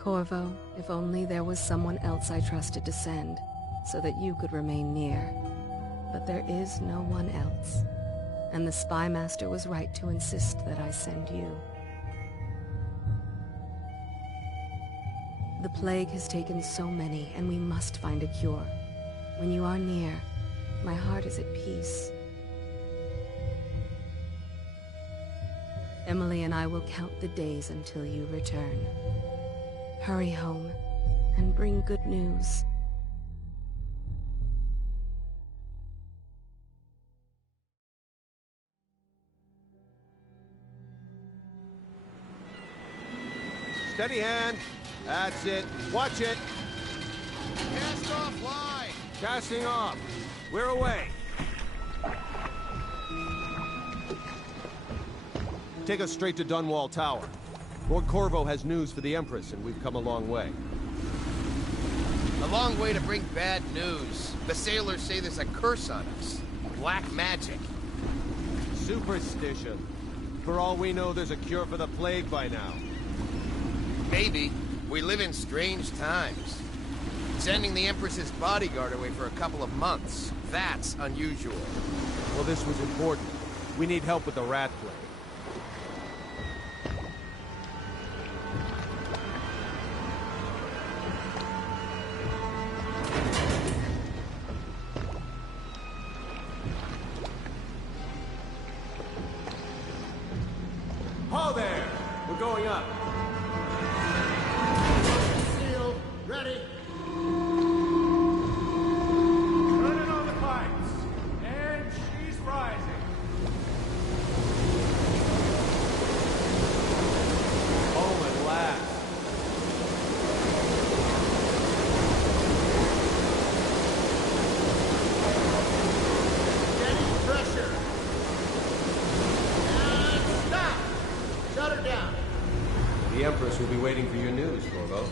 Corvo, if only there was someone else I trusted to send, so that you could remain near. But there is no one else, and the Spy Master was right to insist that I send you. The plague has taken so many, and we must find a cure. When you are near, my heart is at peace. Emily and I will count the days until you return. Hurry home, and bring good news. Steady hand. That's it. Watch it. Cast off line. Casting off. We're away. Take us straight to Dunwall Tower. Lord Corvo has news for the Empress, and we've come a long way. A long way to bring bad news. The sailors say there's a curse on us. Black magic. Superstition. For all we know, there's a cure for the plague by now. Maybe. We live in strange times. Sending the Empress's bodyguard away for a couple of months. That's unusual. Well, this was important. We need help with the rat plague. Ho there! We're going up. Seal, ready. Turning on the pipes. And she's rising. Home at last. Steady pressure. And stop. Shut her down. The Empress will be waiting for your news, Corvo.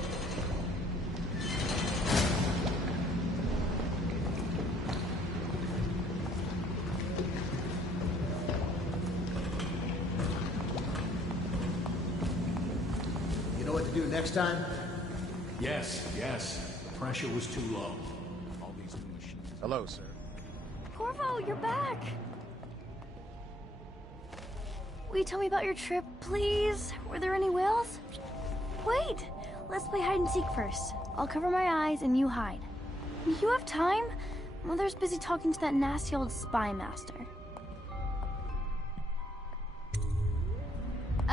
You know what to do next time? Yes. The pressure was too low. All these new machines. Hello, sir. Corvo, you're back! Will you tell me about your trip, please? Were there any whales? Wait! Let's play hide and seek first. I'll cover my eyes and you hide. You have time? Mother's busy talking to that nasty old spy master.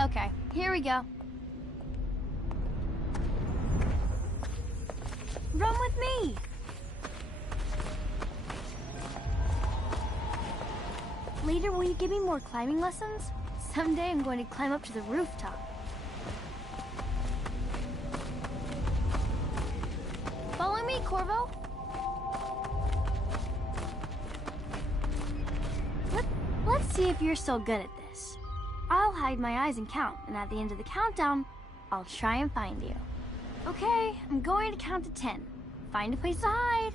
Okay, here we go. Run with me! Later, will you give me more climbing lessons? Someday I'm going to climb up to the rooftop. Follow me, Corvo. Let's see if you're still good at this. I'll hide my eyes and count, and at the end of the countdown, I'll try and find you. Okay, I'm going to count to 10. Find a place to hide.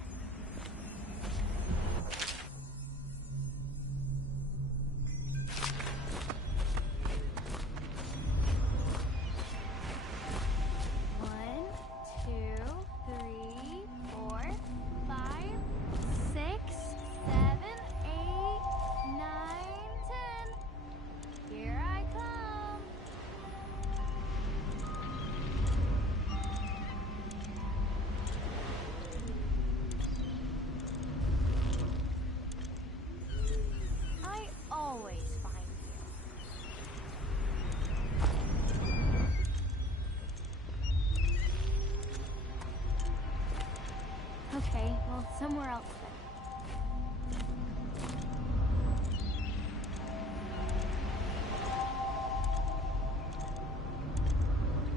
Okay, well, somewhere else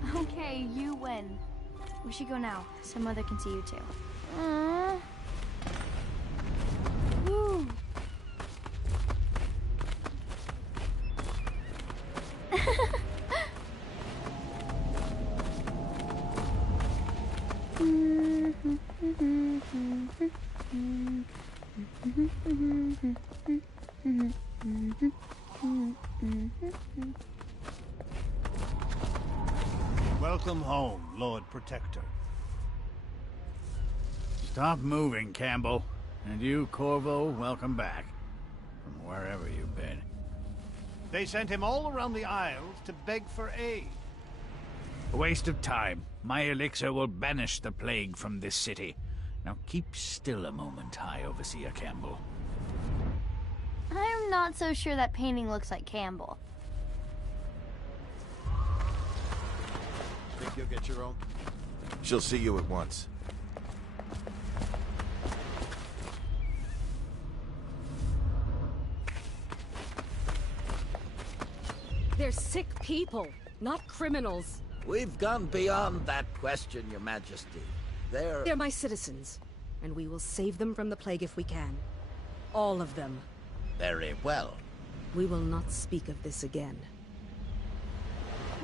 then. Okay, you win. We should go now, so Mother can see you too. Woo. Welcome home, Lord Protector. Stop moving, Campbell. And you, Corvo, welcome back. From wherever you've been. They sent him all around the Isles to beg for aid. A waste of time. My elixir will banish the plague from this city. Now keep still a moment, High Overseer Campbell. I'm not so sure that painting looks like Campbell. Think you'll get your own? She'll see you at once. They're sick people, not criminals. We've gone beyond that question, Your Majesty. They're my citizens, and we will save them from the plague if we can. All of them. Very well. We will not speak of this again.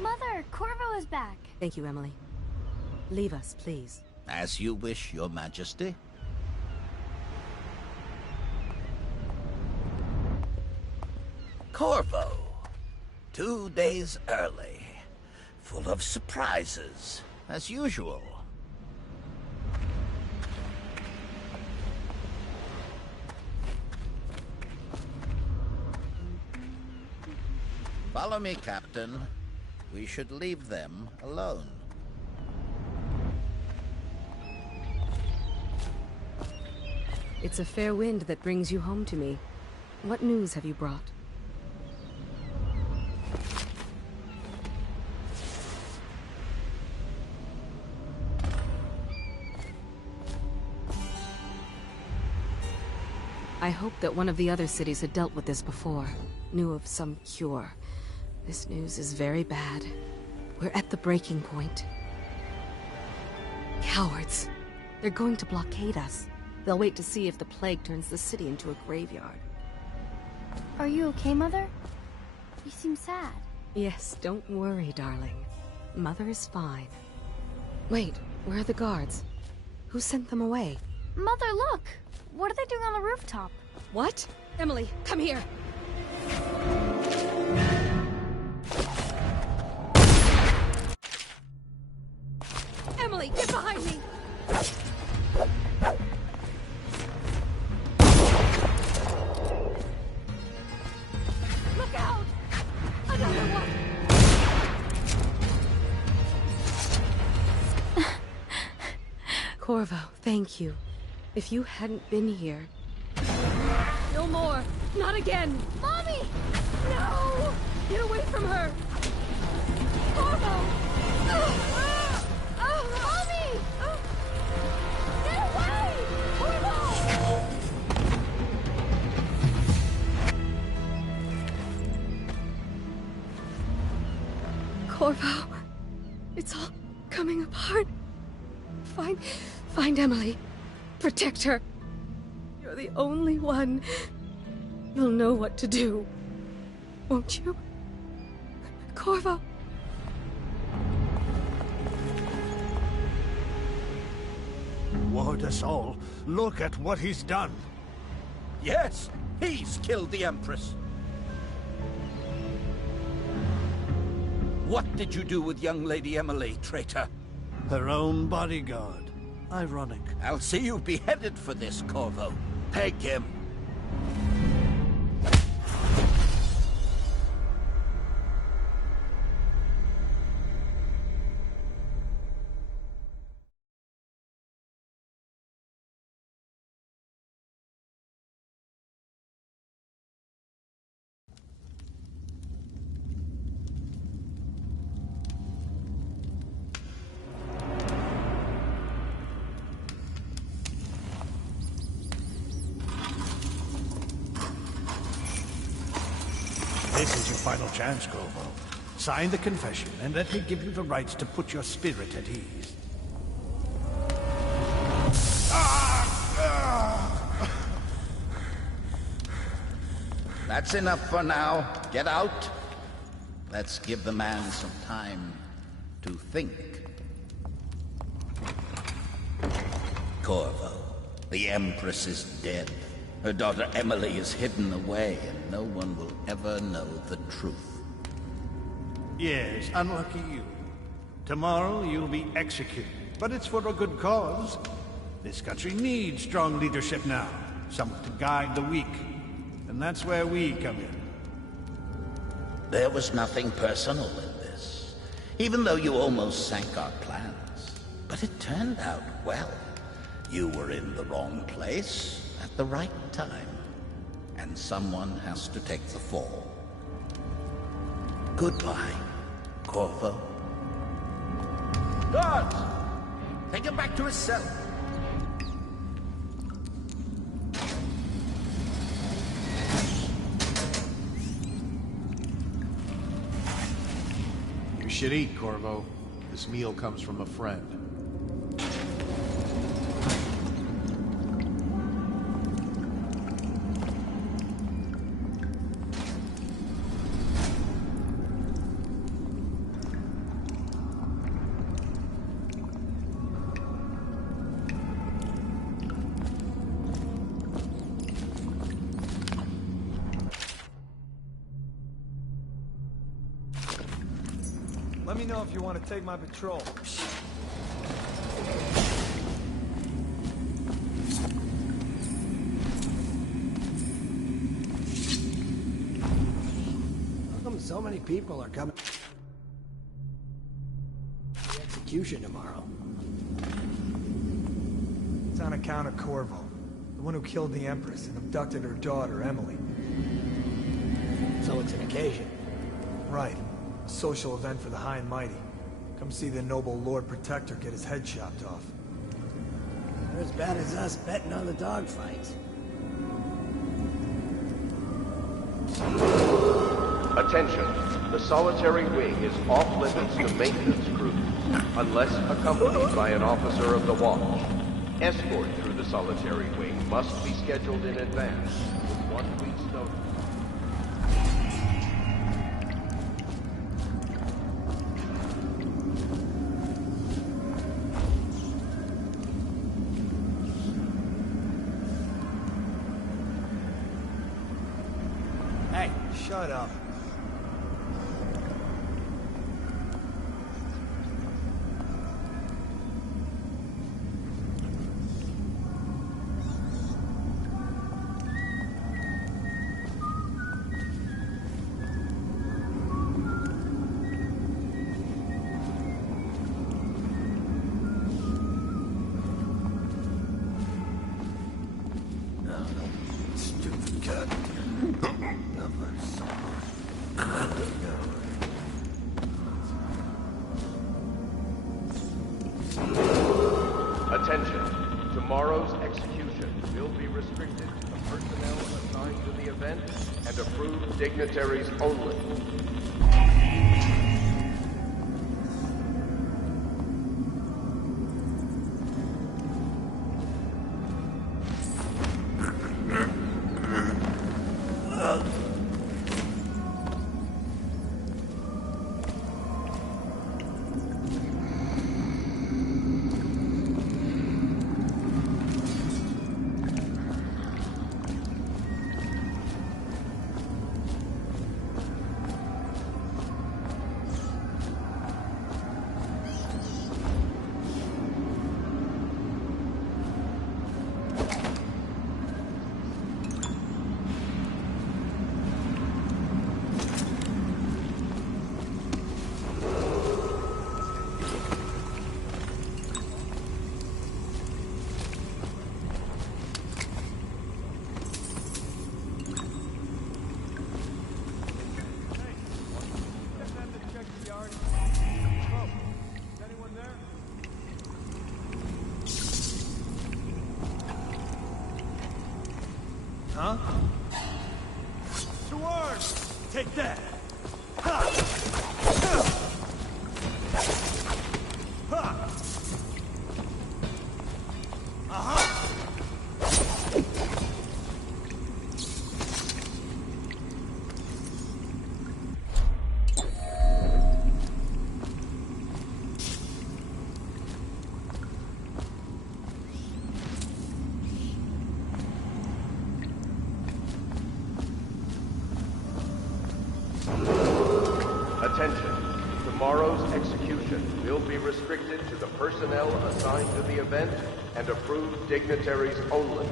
Mother, Corvo is back. Thank you, Emily. Leave us, please. As you wish, Your Majesty. Corvo. 2 days early. Full of surprises, as usual. Follow me, Captain. We should leave them alone. It's a fair wind that brings you home to me. What news have you brought? I hoped that one of the other cities had dealt with this before, knew of some cure. This news is very bad. We're at the breaking point. Cowards. They're going to blockade us. They'll wait to see if the plague turns the city into a graveyard. Are you okay, Mother? You seem sad. Yes, don't worry, darling. Mother is fine. Wait, where are the guards? Who sent them away? Mother, look! What are they doing on the rooftop? What? Emily, come here! Emily, get behind me! Look out! Another one! Corvo, thank you. If you hadn't been here... No more! Not again! Mommy! No! Get away from her! Corvo! Mommy! Get away! Corvo! Corvo, it's all coming apart. Find Emily. Protect her. You're the only one. You'll know what to do. Won't you? Corvo. Ward us all. Look at what he's done. Yes, he's killed the Empress. What did you do with young Lady Emily, traitor? Her own bodyguard. Ironic. I'll see you beheaded for this, Corvo. Peg him. This is your final chance, Corvo. Sign the confession, and let me give you the rights to put your spirit at ease. That's enough for now. Get out. Let's give the man some time to think. Corvo, the Empress is dead. Her daughter Emily is hidden away, and no one will ever know the truth. Yes, unlucky you. Tomorrow you'll be executed, but it's for a good cause. This country needs strong leadership now, someone to guide the weak. And that's where we come in. There was nothing personal in this, even though you almost sank our plans. But it turned out well. You were in the wrong place at the right time, and someone has to take the fall. Goodbye, Corvo. Guards! Take him back to his cell. You should eat, Corvo. This meal comes from a friend. Let me know if you want to take my patrol. How come so many people are coming? The execution tomorrow. It's on account of Corvo, the one who killed the Empress and abducted her daughter, Emily. So it's an occasion. Right. A social event for the high and mighty. Come see the noble Lord Protector get his head chopped off. They're as bad as us betting on the dogfights. Attention. The solitary wing is off limits to maintenance crews, unless accompanied by an officer of the watch. Escort through the solitary wing must be scheduled in advance, with 1 week's notice. Hey, shut up. Stupid cat. Attention. Tomorrow's execution will be restricted to the personnel assigned to the event and approved dignitaries only. Huh? To arms! Take that! Attention. Tomorrow's execution will be restricted to the personnel assigned to the event and approved dignitaries only.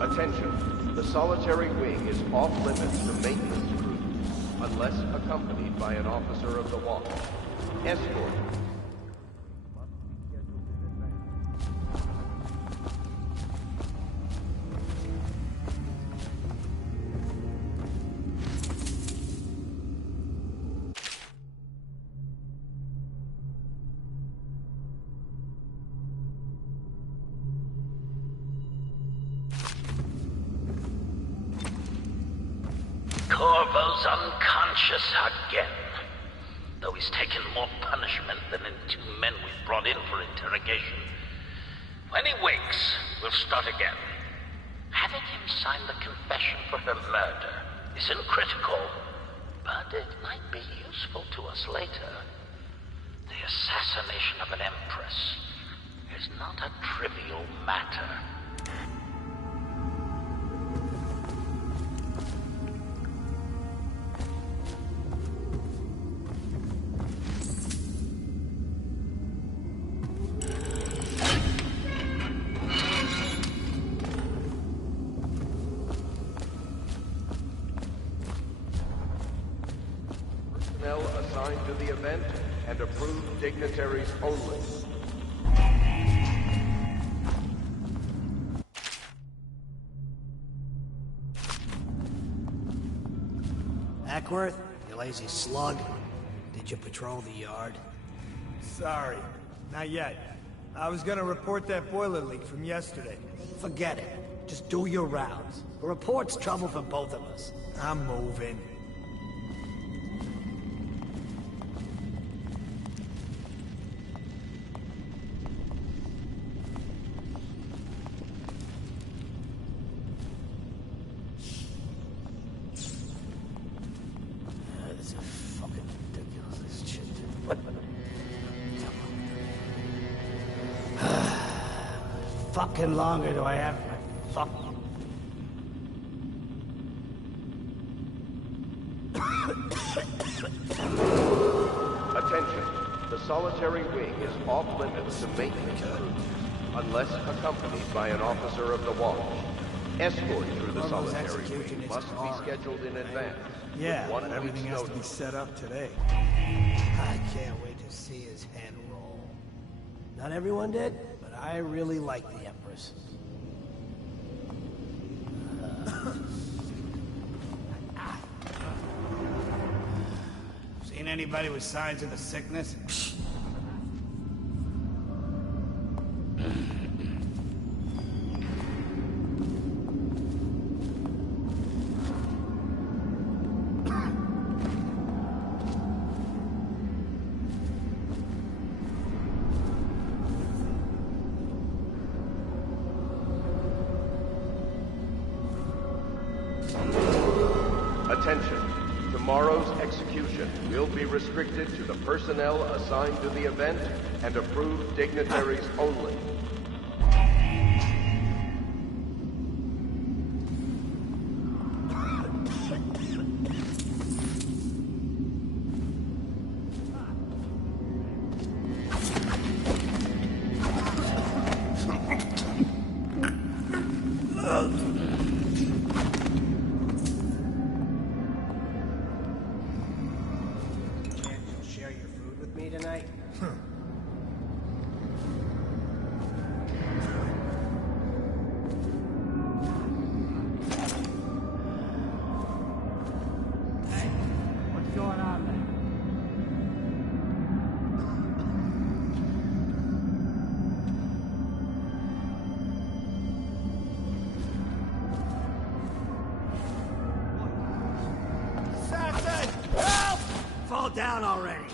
Attention, the solitary wing is off limits to maintenance crews, unless accompanied by an officer of the watch. Escort. Corvo's unconscious again. Though he's taken more punishment than the 2 men we've brought in for interrogation. When he wakes, we'll start again. Having him sign the confession for her murder isn't critical, but it might be useful to us later. The assassination of an empress is not a trivial matter. Assigned to the event and approved dignitaries only. Ackworth, you lazy slug. Did you patrol the yard? Sorry, not yet. I was gonna report that boiler leak from yesterday. Forget it. Just do your rounds. A report's trouble for both of us. I'm moving. Fucking longer do I have? Fuck. Attention. The solitary wing is off limits to maintenance crews, unless accompanied by an officer of the watch. Escort through the solitary wing must be scheduled in advance. Yeah, with but 1 everything week's has to be notice. set up today. I can't wait to see his head roll. Not everyone did, but I really like the Empress. Seen anybody with signs of the sickness? Attention. Tomorrow's execution will be restricted to the personnel assigned to the event and approved dignitaries only. down already.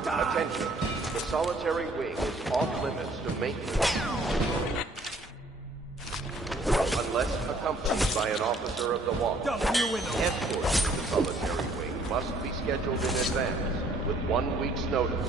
Attention. The solitary wing is off limits to maintenance. Unless accompanied by an officer of the watch. Escorts to the solitary wing must be scheduled in advance with 1 week's notice.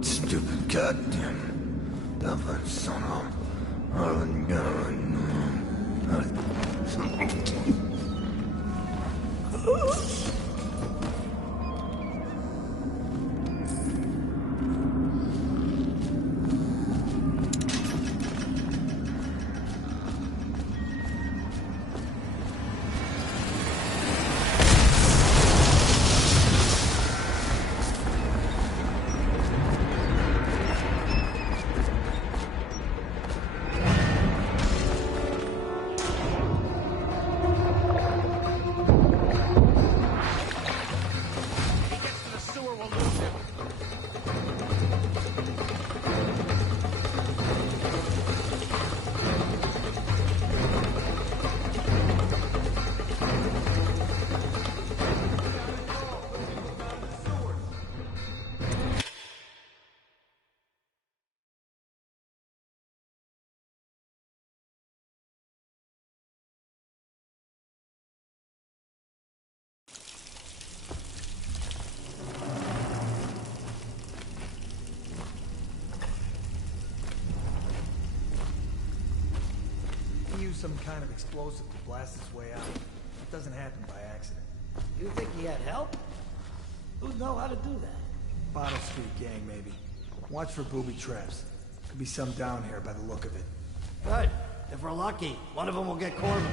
Stupid goddamn dumb son of some kind of explosive to blast his way out. It doesn't happen by accident. You think he had help? Who'd know how to do that? Bottle Street gang, maybe. Watch for booby traps. Could be some down here by the look of it. Good. If we're lucky, one of them will get Corbin.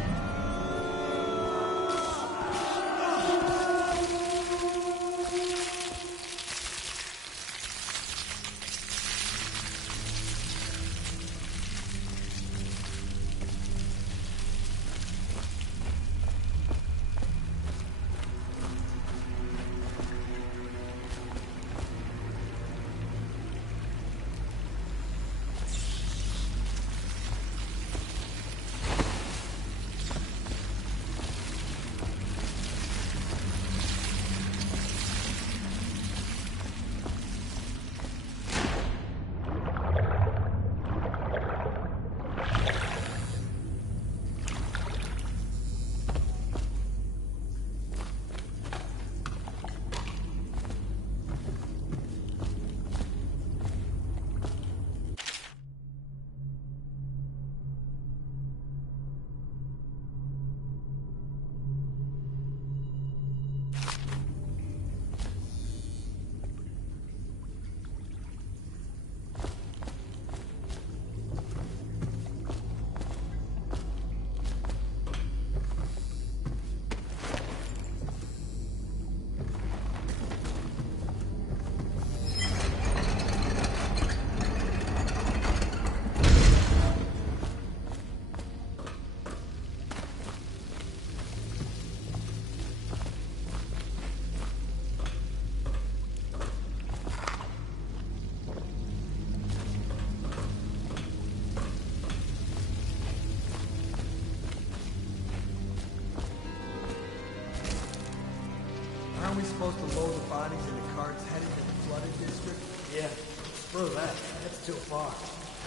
Aren't we supposed to load the bodies into carts headed to the flooded district? Yeah, screw that. That's too far.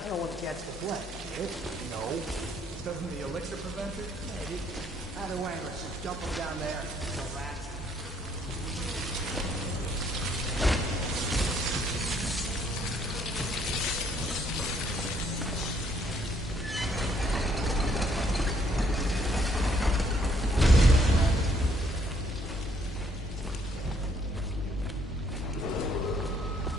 I don't want to catch the plague. No. Doesn't the elixir prevent it? Maybe. Either way, let's just dump them down there. The rats.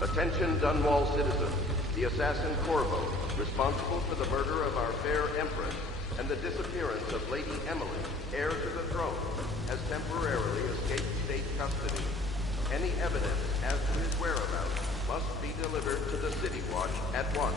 Attention Dunwall citizens. The assassin Corvo, responsible for the murder of our fair Empress and the disappearance of Lady Emily, heir to the throne, has temporarily escaped state custody. Any evidence as to his whereabouts must be delivered to the City Watch at once.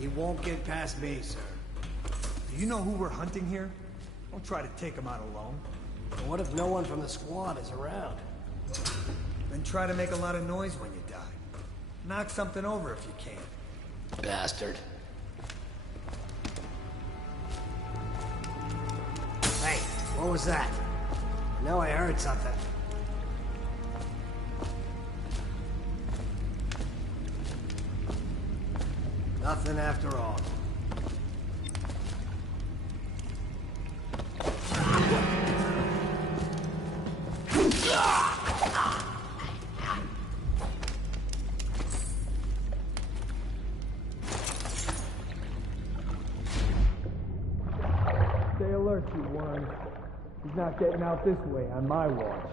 He won't get past me, sir. Do you know who we're hunting here? Don't try to take him out alone. But what if no one from the squad is around? Then try to make a lot of noise when you die. Knock something over if you can. Bastard. Hey, what was that? I know I heard something. Nothing after all. Stay alert, you worm. He's not getting out this way on my watch.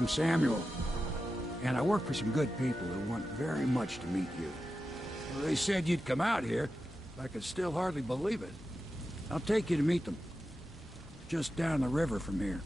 I'm Samuel, and I work for some good people who want very much to meet you. Well, they said you'd come out here. I could still hardly believe it. I'll take you to meet them. Just down the river from here.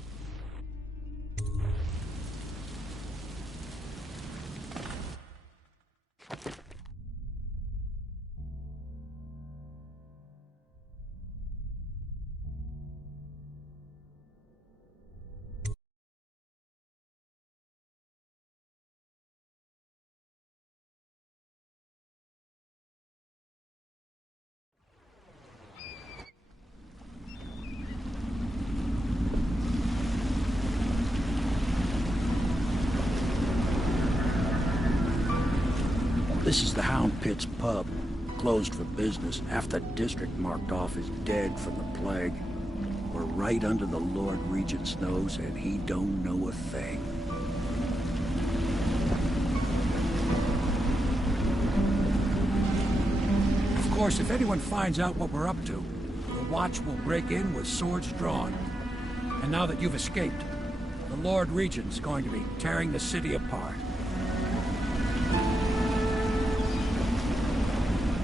This is the Hound Pit's pub. closed for business, half the district marked off as dead from the plague. We're right under the Lord Regent's nose, and he don't know a thing. Of course, if anyone finds out what we're up to, the Watch will break in with swords drawn. And now that you've escaped, the Lord Regent's going to be tearing the city apart.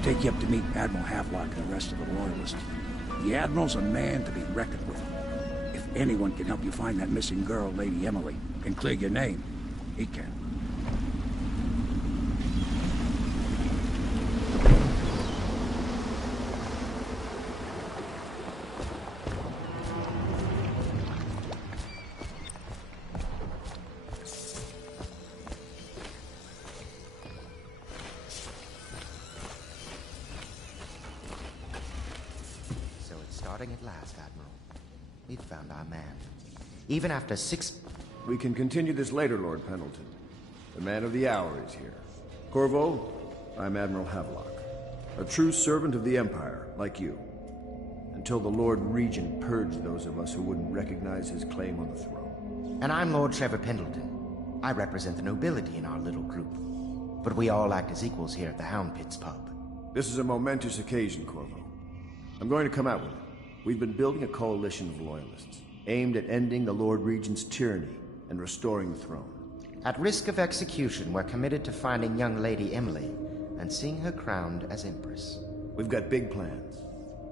I'll take you up to meet Admiral Havelock and the rest of the Loyalists. The Admiral's a man to be reckoned with. If anyone can help you find that missing girl, Lady Emily, and clear your name, he can. At last, Admiral. We've found our man. Even after 6... We can continue this later, Lord Pendleton. The man of the hour is here. Corvo, I'm Admiral Havelock. A true servant of the Empire, like you. Until the Lord Regent purged those of us who wouldn't recognize his claim on the throne. And I'm Lord Trevor Pendleton. I represent the nobility in our little group. But we all act as equals here at the Hound Pits pub. This is a momentous occasion, Corvo. I'm going to come out with it. We've been building a coalition of loyalists, aimed at ending the Lord Regent's tyranny and restoring the throne. At risk of execution, we're committed to finding young Lady Emily and seeing her crowned as Empress. We've got big plans,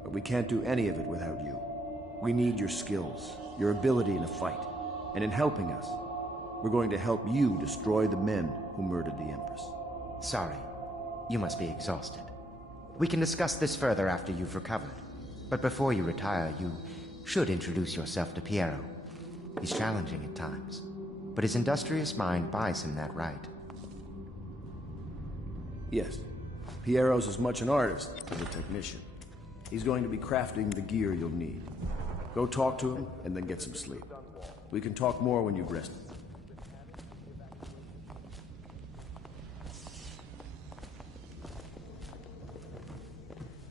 but we can't do any of it without you. We need your skills, your ability in a fight, and in helping us, we're going to help you destroy the men who murdered the Empress. Sorry, you must be exhausted. We can discuss this further after you've recovered. But before you retire, you should introduce yourself to Piero. He's challenging at times, but his industrious mind buys him that right. Yes. Piero's as much an artist as a technician. He's going to be crafting the gear you'll need. Go talk to him, and then get some sleep. We can talk more when you've rested.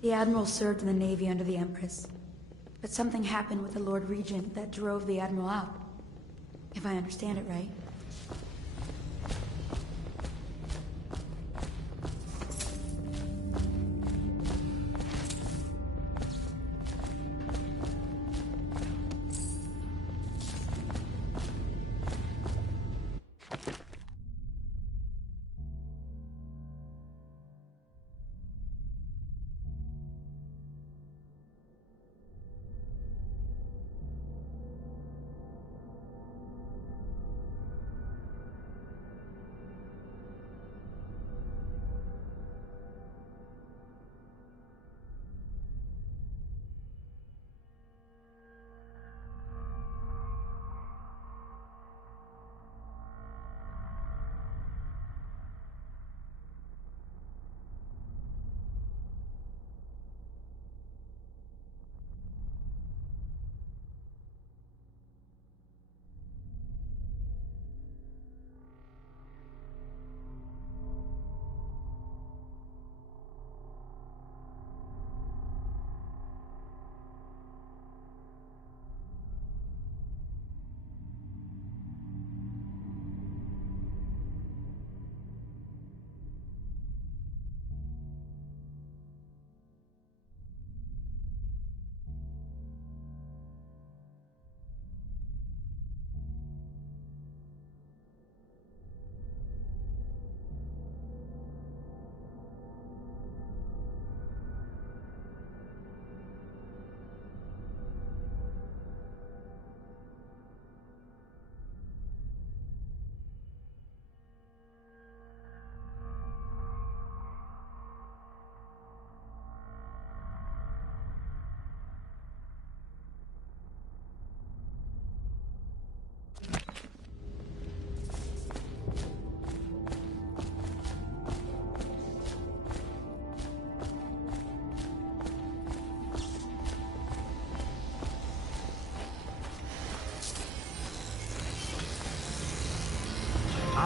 The Admiral served in the Navy under the Empress. But something happened with the Lord Regent that drove the Admiral out. If I understand it right.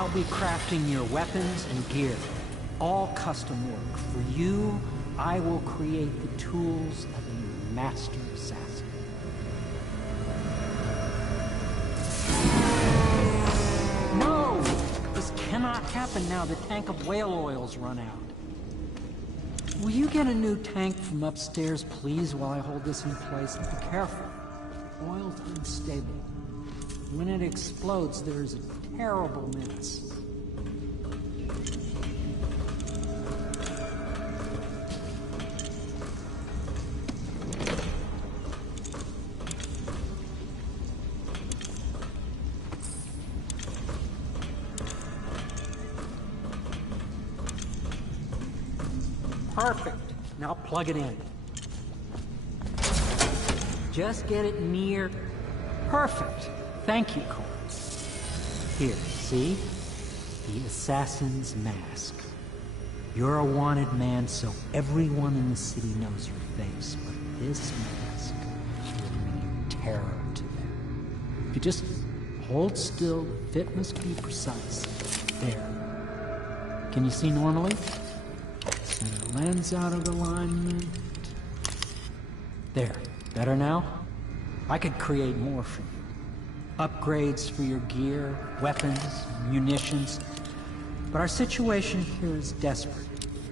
I'll be crafting your weapons and gear. All custom work for you, I will create the tools of a master assassin. No! This cannot happen now. The tank of whale oil's run out. Will you get a new tank from upstairs, please, while I hold this in place? And be careful. Oil's unstable. When it explodes, there's a terrible mess. Perfect. Now plug it in. Just get it near. Perfect. Thank you, Cole. Here, see? The assassin's mask. You're a wanted man, so everyone in the city knows your face, but this mask will mean terror to them. If you just hold still, the fit must be precise. There. Can you see normally? Center lens out of alignment. There. Better now? I could create more for you. Upgrades for your gear, weapons, munitions. But our situation here is desperate.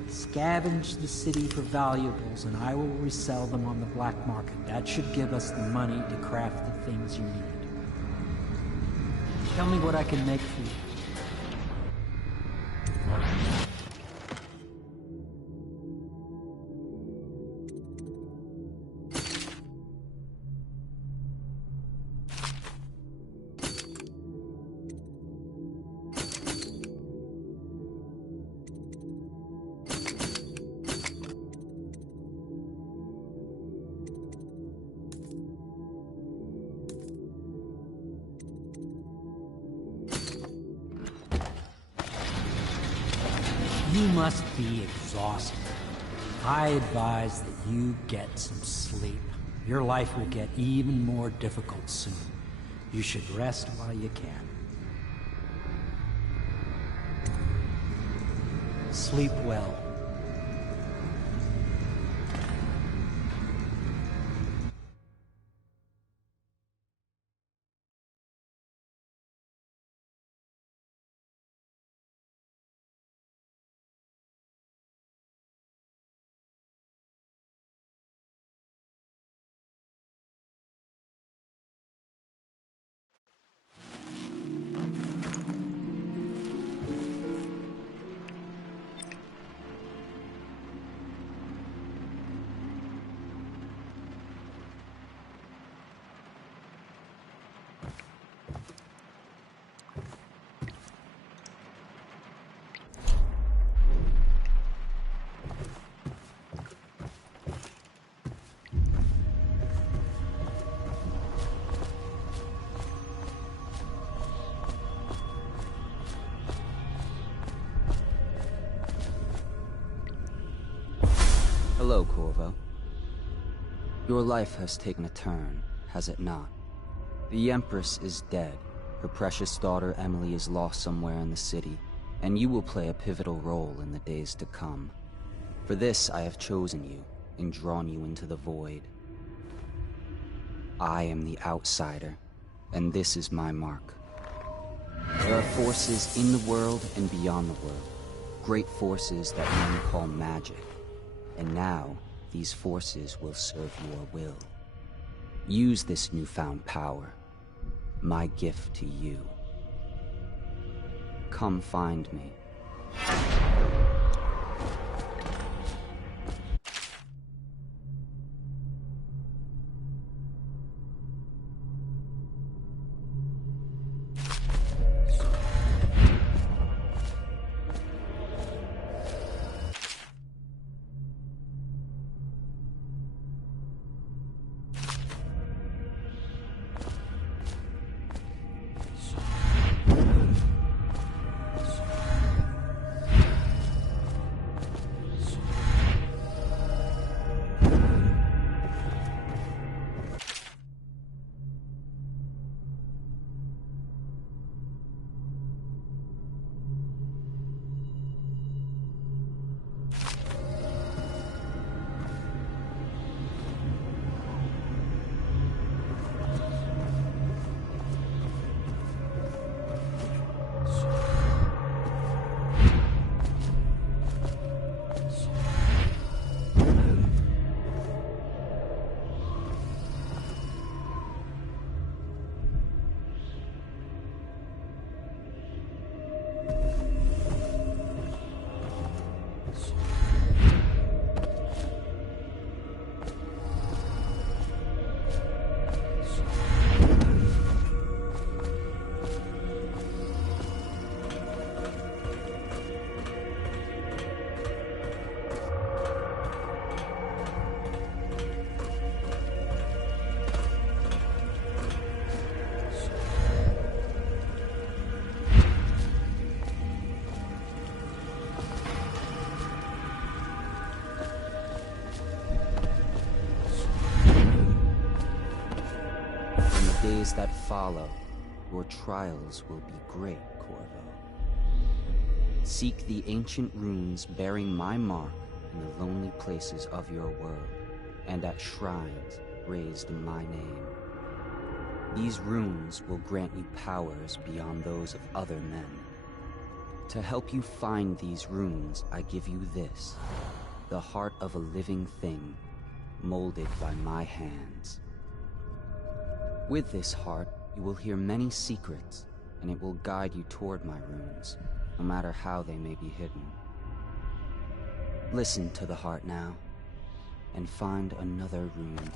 Scavenge the city for valuables and I will resell them on the black market. That should give us the money to craft the things you need. Tell me what I can make for you. You must be exhausted. I advise that you get some sleep. Your life will get even more difficult soon. You should rest while you can. Sleep well. Hello, Corvo. Your life has taken a turn, has it not? The Empress is dead. Her precious daughter Emily is lost somewhere in the city, and you will play a pivotal role in the days to come. For this, I have chosen you and drawn you into the void. I am the outsider, and this is my mark. There are forces in the world and beyond the world, great forces that men call magic. And now, these forces will serve your will. Use this newfound power, my gift to you. Come find me. days that follow, your trials will be great, Corvo. Seek the ancient runes bearing my mark in the lonely places of your world, and at shrines raised in my name. These runes will grant you powers beyond those of other men. To help you find these runes, I give you this, the heart of a living thing, molded by my hands. With this heart, you will hear many secrets, and it will guide you toward my runes, no matter how they may be hidden. Listen to the heart now, and find another rune.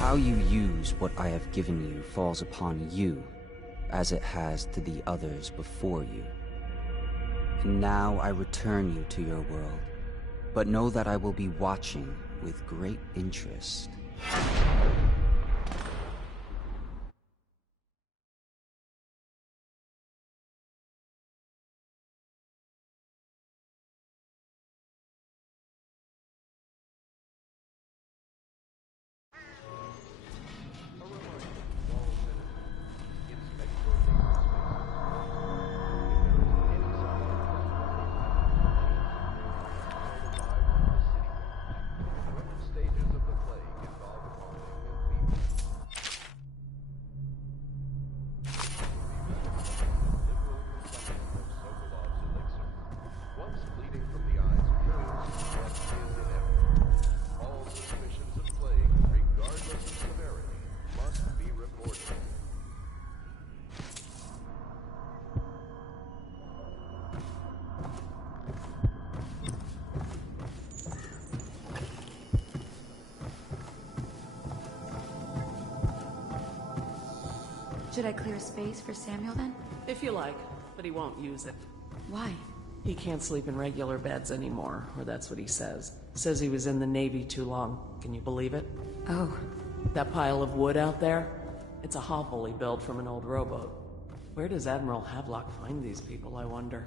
How you use what I have given you falls upon you, as it has to the others before you. And now I return you to your world, but know that I will be watching with great interest. Should I clear a space for Samuel then? If you like, but he won't use it. Why? He can't sleep in regular beds anymore, or that's what he says. Says he was in the Navy too long. Can you believe it? Oh. That pile of wood out there? It's a hovel he built from an old rowboat. Where does Admiral Havelock find these people, I wonder?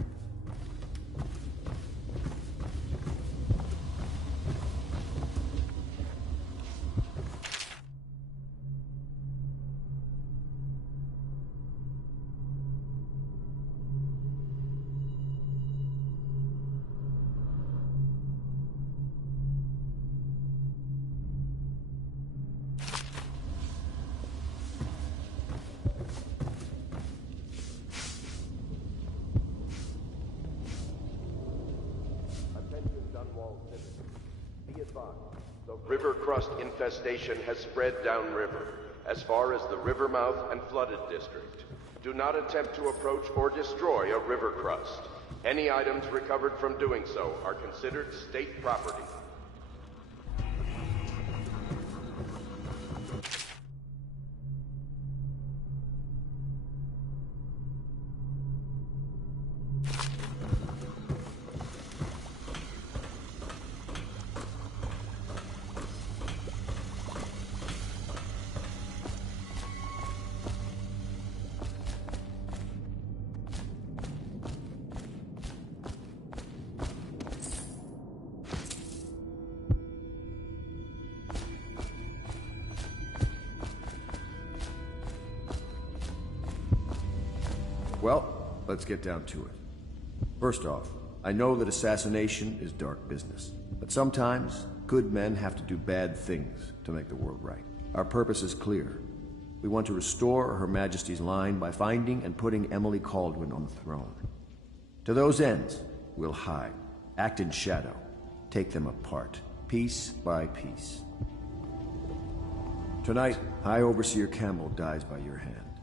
crust infestation has spread downriver, as far as the river mouth and flooded district. Do not attempt to approach or destroy a river crust. Any items recovered from doing so are considered state property. Well, let's get down to it. First off, I know that assassination is dark business, but sometimes good men have to do bad things to make the world right. Our purpose is clear. We want to restore Her Majesty's line by finding and putting Emily Kaldwin on the throne. To those ends, we'll hide, act in shadow, take them apart, piece by piece. Tonight, High Overseer Campbell dies by your hand.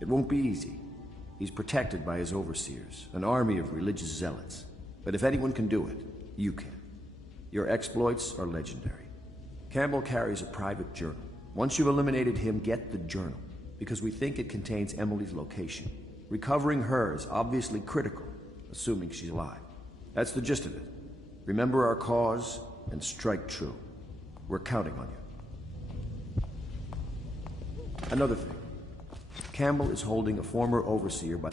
It won't be easy. He's protected by his overseers, an army of religious zealots. But if anyone can do it, you can. Your exploits are legendary. Campbell carries a private journal. Once you've eliminated him, get the journal, because we think it contains Emily's location. Recovering her is obviously critical, assuming she's alive. That's the gist of it. Remember our cause and strike true. We're counting on you. Another thing. Campbell is holding a former overseer by...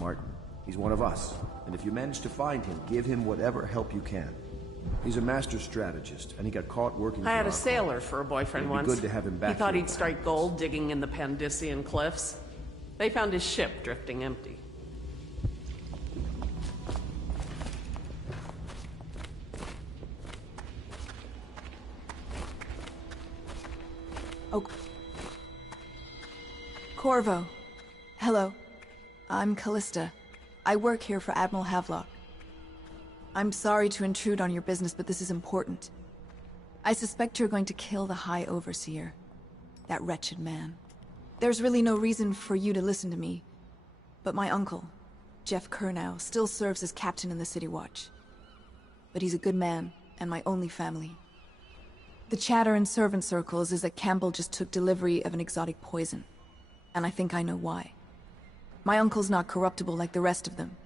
Martin. He's one of us. And if you manage to find him, give him whatever help you can. He's a master strategist, and he got caught working I had for a our sailor cause. for a boyfriend It'd be once. good to have him back He thought here. he'd strike gold digging in the Pandician cliffs. They found his ship drifting empty. Oh. Corvo. Hello. I'm Callista. I work here for Admiral Havelock. I'm sorry to intrude on your business, but this is important. I suspect you're going to kill the High Overseer. That wretched man. There's really no reason for you to listen to me, but my uncle, Jeff Kernow, still serves as captain in the City Watch. But he's a good man, and my only family. The chatter in servant circles is that Campbell just took delivery of an exotic poison, and I think I know why. My uncle's not corruptible like the rest of them.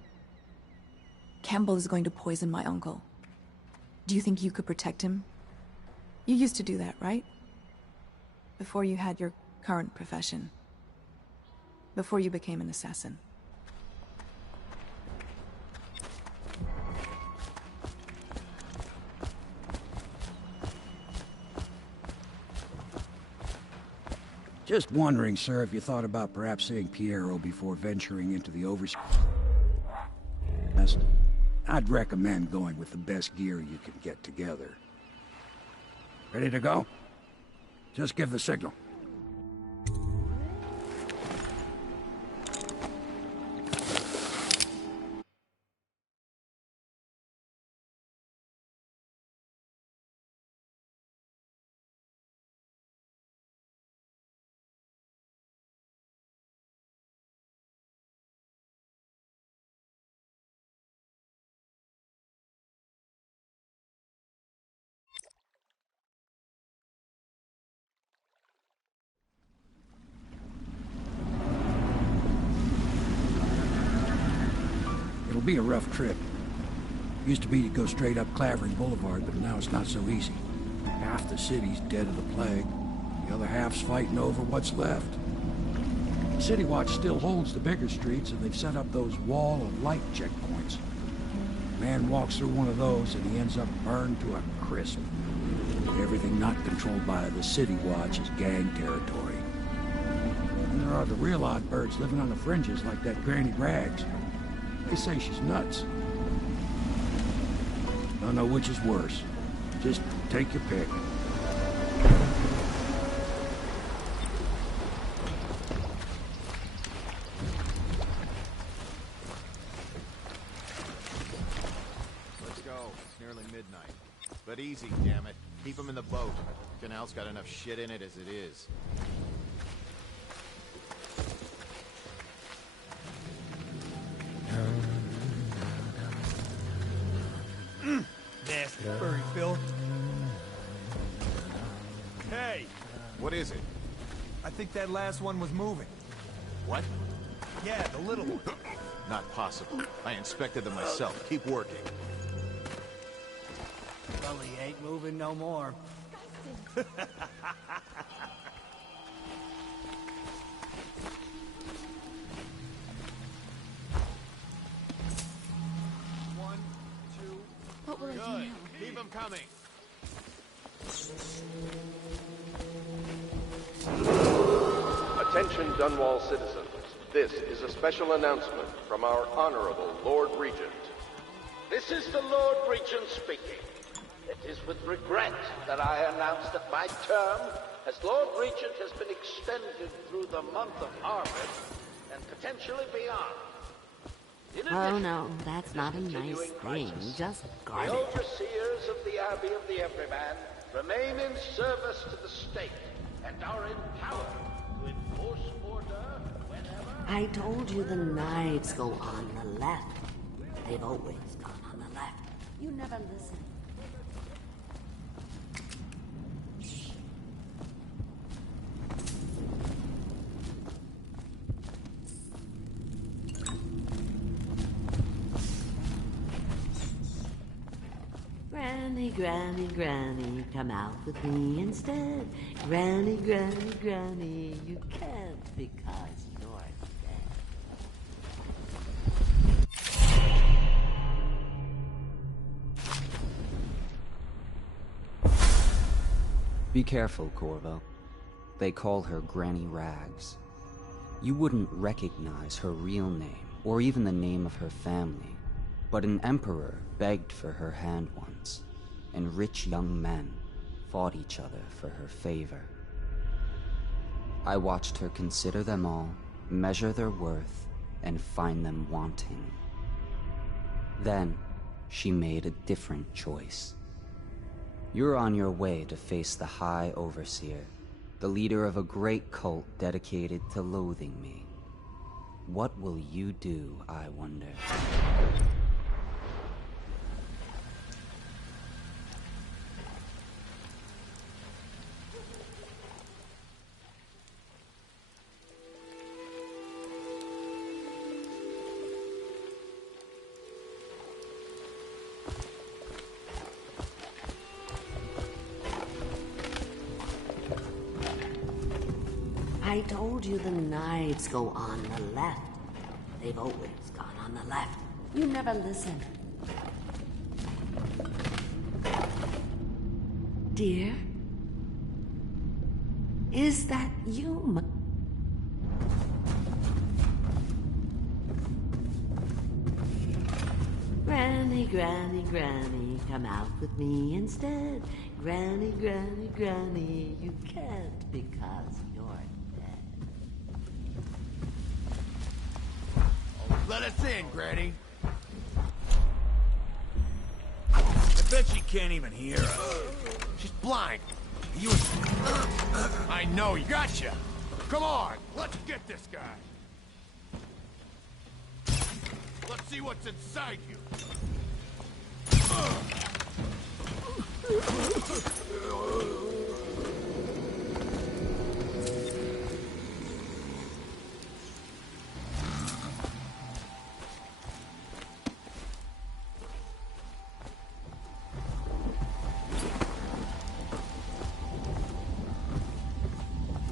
Campbell is going to poison my uncle. Do you think you could protect him? You used to do that, right? Before you had your current profession. Before you became an assassin. Just wondering, sir, if you thought about perhaps seeing Piero before venturing into the overseas. I'd recommend going with the best gear you can get together. Ready to go? Just give the signal. It'll be a rough trip. Used to be to go straight up Clavering Boulevard, but now it's not so easy. Half the city's dead of the plague. The other half's fighting over what's left. City Watch still holds the bigger streets, and they've set up those wall of light checkpoints. Man walks through one of those and he ends up burned to a crisp. Everything not controlled by the City Watch is gang territory. And there are the real odd birds living on the fringes like that Granny Rags. They say she's nuts. Don't know which is worse. Just take your pick. Let's go. It's nearly midnight. But easy, damn it. Keep them in the boat. Canal's got enough shit in it as it is. Nasty furry filth. Hey! What is it? I think that last one was moving. What? Yeah, the little one. Not possible. I inspected them myself. Keep working. Well, he ain't moving no more. One, two. What will I do Good. now? Keep them coming. Attention Dunwall citizens. This is a special announcement from our Honorable Lord Regent. This is the Lord Regent speaking. It is with regret that I announce that my term as Lord Regent has been extended through the month of harvest and potentially beyond. In Oh addition, no, that's not a nice continuing thing. crisis, Just the garbage. overseers of the Abbey of the Everyman remain in service to the state and are empowered to enforce order whenever... I told you the knives go on the left. They've always gone on the left. You never listen. Granny, granny, granny, come out with me instead. Granny, granny, granny, you can't because you're dead. Be careful, Corvo. They call her Granny Rags. You wouldn't recognize her real name, or even the name of her family. But an emperor begged for her hand once, and rich young men fought each other for her favor. I watched her consider them all, measure their worth, and find them wanting. Then, she made a different choice. You're on your way to face the High Overseer, the leader of a great cult dedicated to loathing me. What will you do, I wonder? I told you the knives go on the left. They've always gone on the left. You never listen. Dear? Is that you, Granny, granny, granny, come out with me instead. Granny, granny, granny, you can't because you're Let us in, Granny. I bet she can't even hear us. She's blind. You... I know, you gotcha. Come on, let's get this guy. Let's see what's inside you.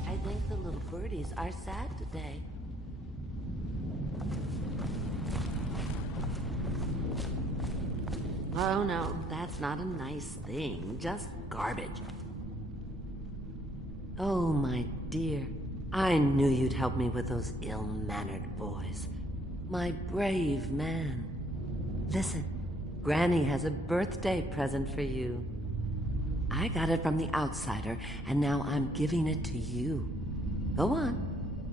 I think the little birdies are sad today. Oh no, that's not a nice thing. Just garbage. Oh, my dear. I knew you'd help me with those ill-mannered boys. My brave man. Listen, Granny has a birthday present for you. I got it from the outsider, and now I'm giving it to you. Go on.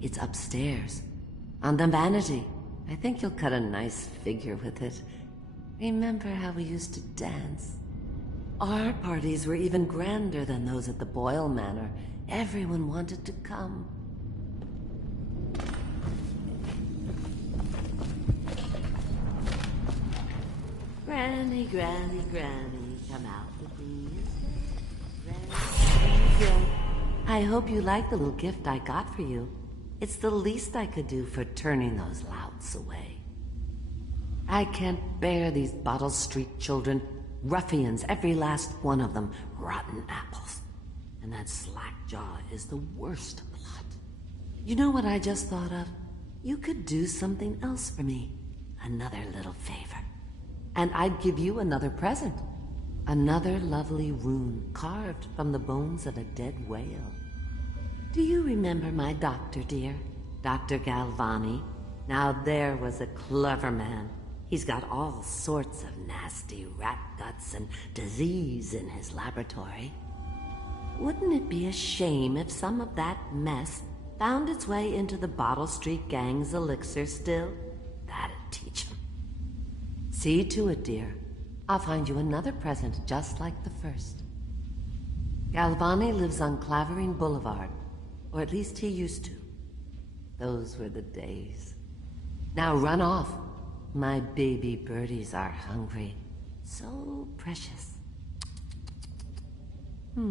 It's upstairs. On the vanity. I think you'll cut a nice figure with it. Remember how we used to dance? Our parties were even grander than those at the Boyle Manor. Everyone wanted to come. Granny, Granny, Granny, come out with me instead. Granny, Granny. I hope you like the little gift I got for you. It's the least I could do for turning those louts away. I can't bear these Bottle Street children. Ruffians, every last one of them. Rotten apples. And that Slackjaw is the worst lot. You know what I just thought of? You could do something else for me. Another little favor. And I'd give you another present. Another lovely rune carved from the bones of a dead whale. Do you remember my doctor, dear? Dr. Galvani? Now there was a clever man. He's got all sorts of nasty rat guts and disease in his laboratory. Wouldn't it be a shame if some of that mess found its way into the Bottle Street Gang's elixir still? That'd teach him. See to it, dear. I'll find you another present just like the first. Galvani lives on Clavering Boulevard, or at least he used to. Those were the days. Now run off. My baby birdies are hungry. So precious. But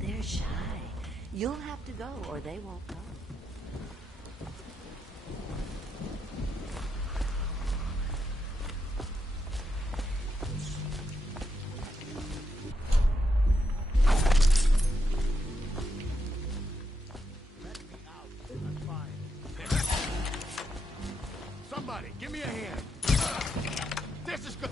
they're shy. You'll have to go, or they won't go. Somebody, give me a hand. This is good.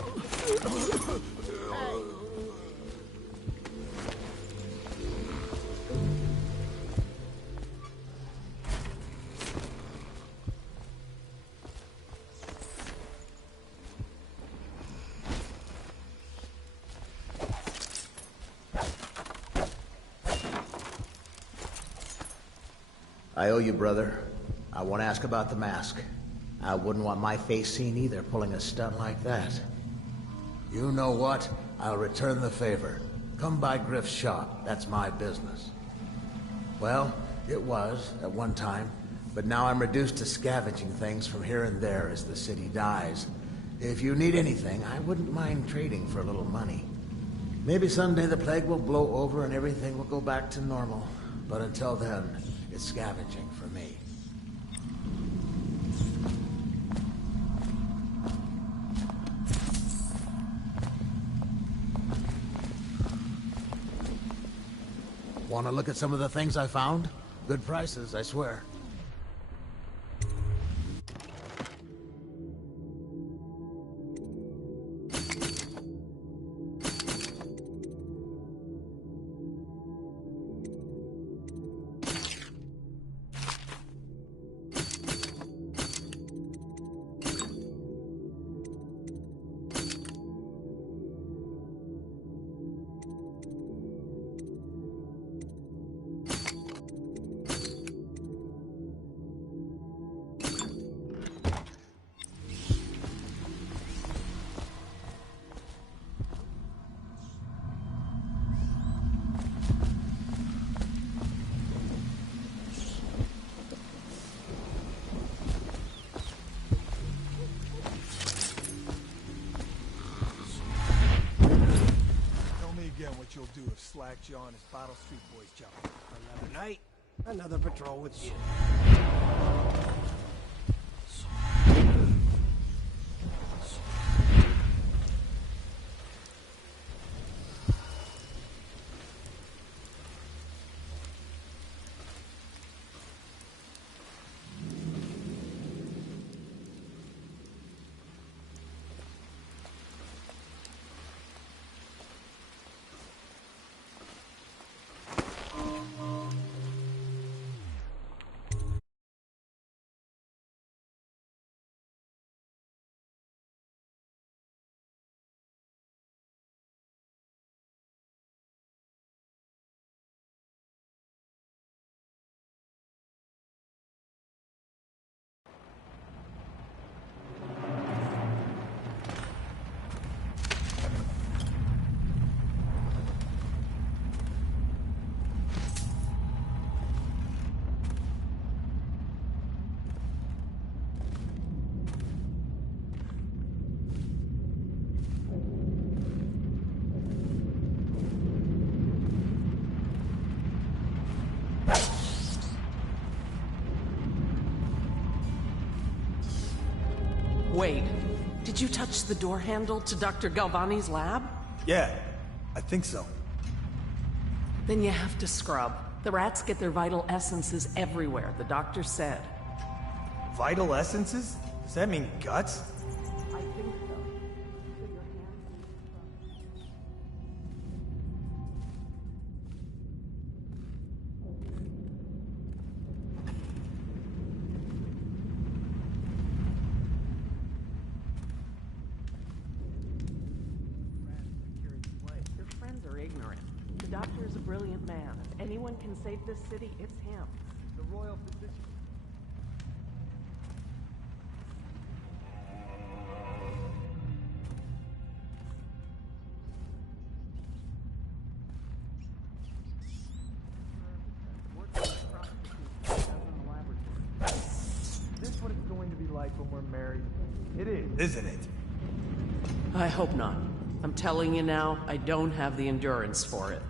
I owe you, brother. I want to ask about the mask. I wouldn't want my face seen either, pulling a stunt like that. You know what? I'll return the favor. Come by Griff's shop. That's my business. Well, it was, at one time. But now I'm reduced to scavenging things from here and there as the city dies. If you need anything, I wouldn't mind trading for a little money. Maybe someday the plague will blow over and everything will go back to normal. But until then, it's scavenging for me. Want to look at some of the things I found? Good prices, I swear. What you'll do if Slackjaw and his Bottle Street boys jump. Another night, another patrol with you. Wait. Did you touch the door handle to Dr. Galvani's lab? Yeah, I think so. Then you have to scrub. The rats get their vital essences everywhere, the doctor said. Vital essences? Does that mean guts? I think so. Your friends are ignorant. The doctor is a brilliant man. If anyone can save this city, it's him. The royal physician. Is this what it's going to be like when we're married? It is, isn't it? I hope not. I'm telling you now, I don't have the endurance for it.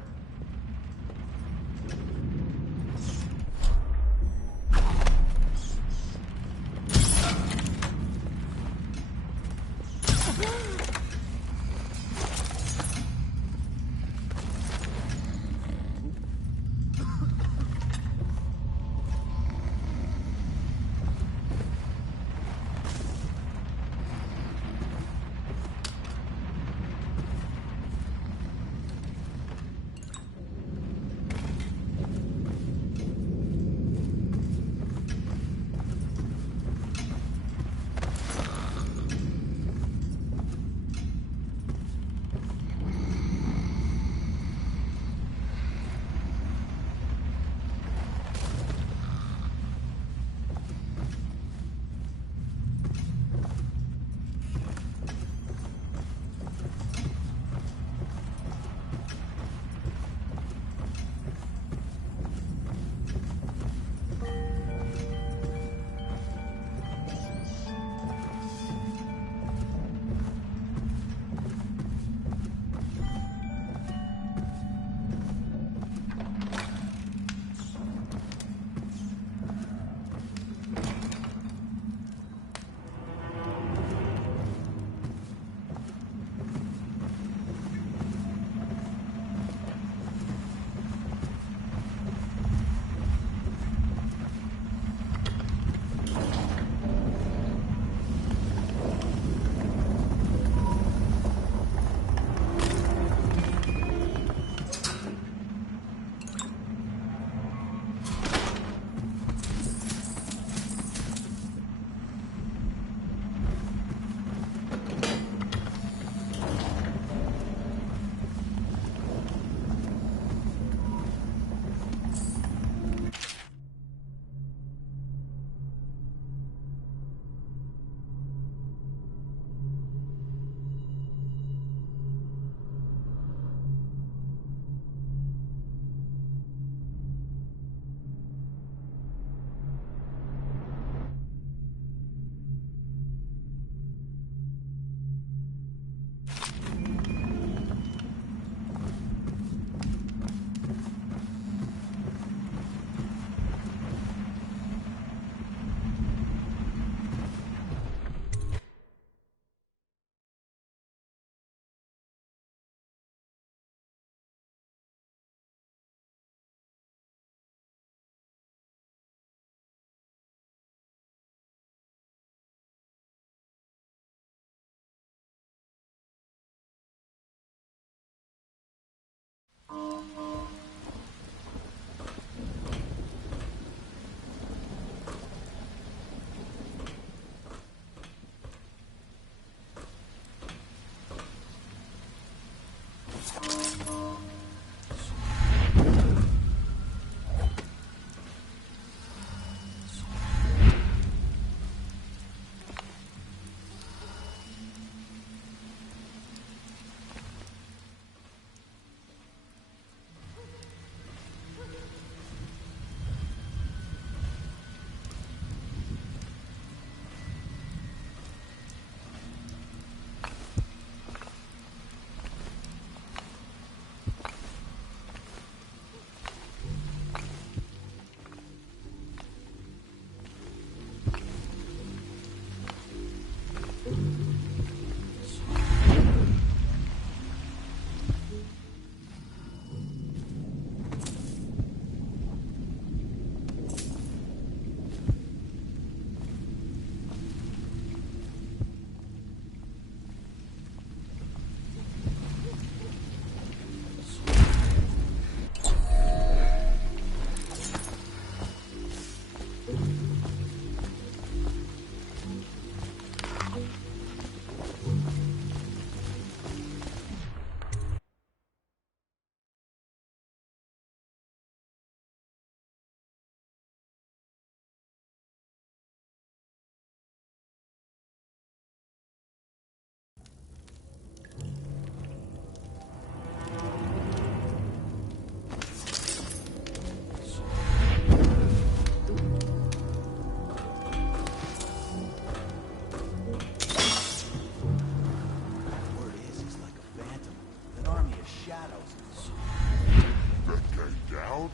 Harold?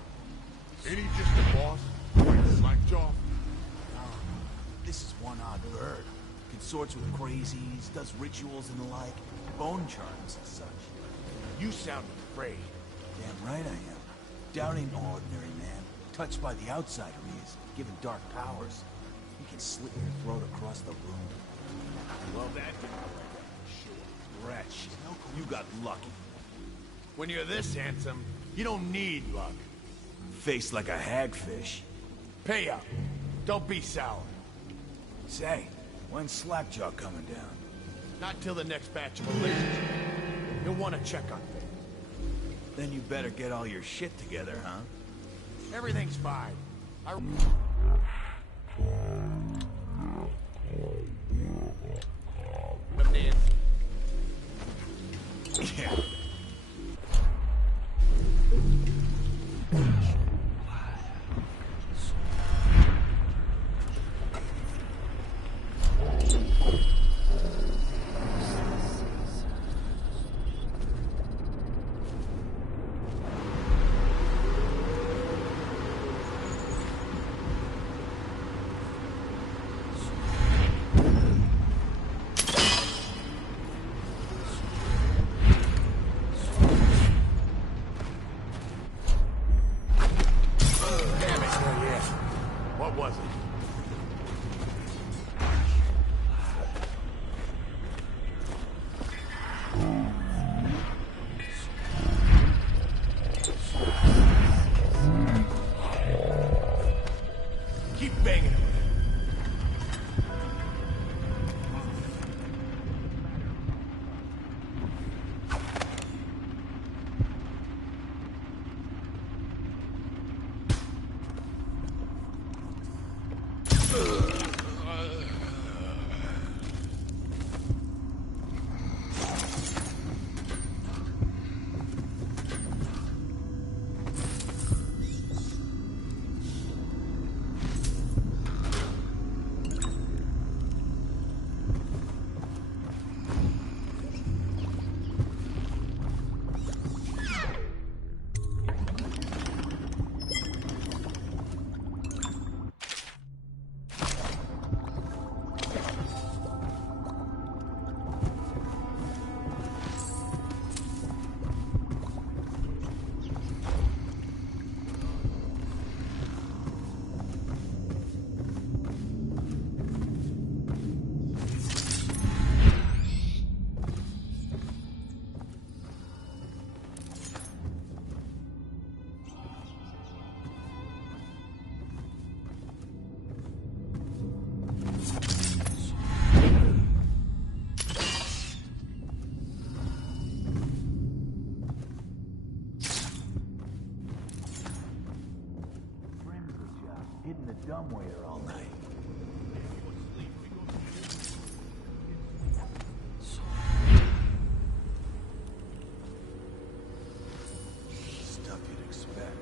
Ain't he just the boss? Like Slackjaw? This is one odd bird. Consorts with crazies, does rituals and the like, bone charms and such. You sound afraid. Damn right I am. Doubt ain't no ordinary man. Touched by the outsider he is, given dark powers. He can slit your throat across the room. Well, that didn't go like that for sure. Wretch, you got lucky. When you're this handsome, you don't need luck. Face like a hagfish. Pay up. Don't be sour. Say, when's Slackjaw coming down? Not till the next batch of elixirs. You'll want to check on things. Then you better get all your shit together, huh? Everything's fine. Yeah. What was it? Keep banging him. Hidden the dumbwaiter all night. Stuff you'd expect.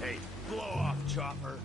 Hey, blow off, Chopper.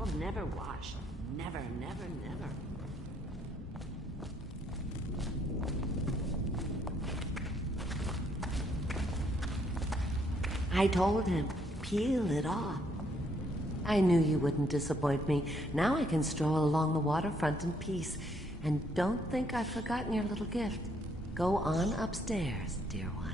will never wash. Never, never, never. I told him, peel it off. I knew you wouldn't disappoint me. Now I can stroll along the waterfront in peace. And don't think I've forgotten your little gift. Go on upstairs, dear one.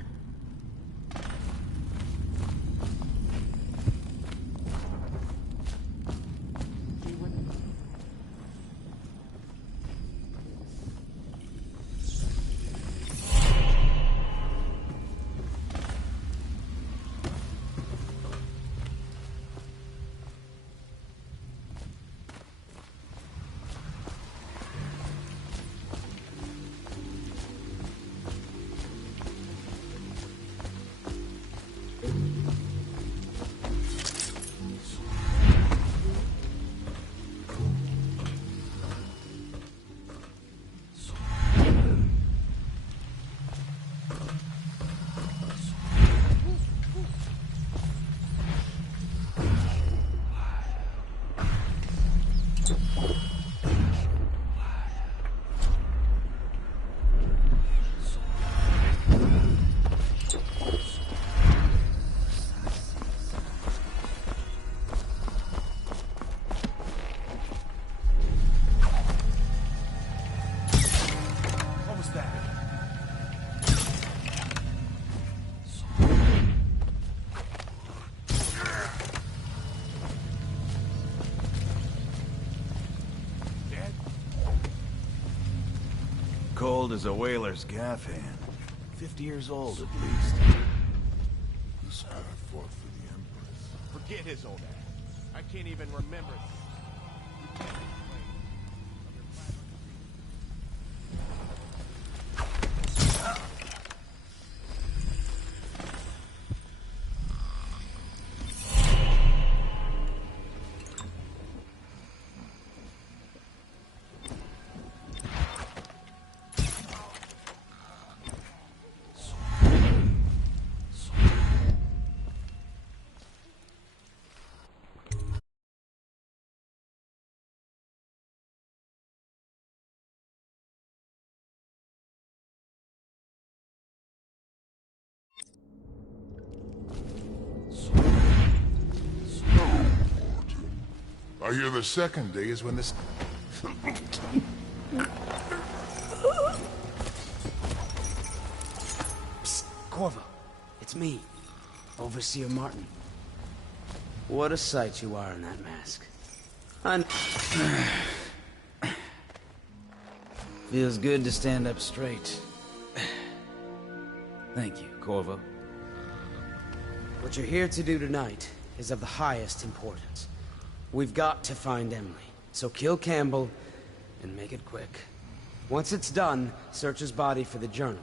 Cold as a whaler's gaff hand. 50 years old, at least. This guy fought for the Empress. Forget his old ass. I can't even remember. I hear the second day is when this... Psst, Corvo. It's me, Overseer Martin. What a sight you are in that mask. Feels good to stand up straight. Thank you, Corvo. What you're here to do tonight is of the highest importance. We've got to find Emily, so kill Campbell and make it quick. Once it's done, search his body for the journal,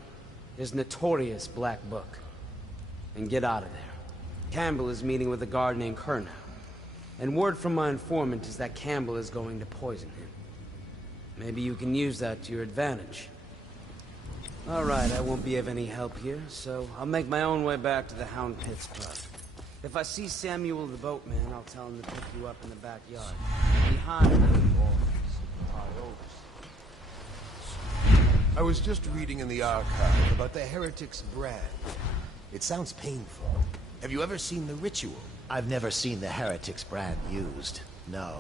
his notorious black book, and get out of there. Campbell is meeting with a guard named Kernow, and word from my informant is that Campbell is going to poison him. Maybe you can use that to your advantage. All right, I won't be of any help here, so I'll make my own way back to the Hound Pits pub. If I see Samuel the boatman, I'll tell him to pick you up in the backyard. Behind the I was just reading in the archive about the Heretic's brand. It sounds painful. Have you ever seen the ritual? I've never seen the Heretic's brand used. No,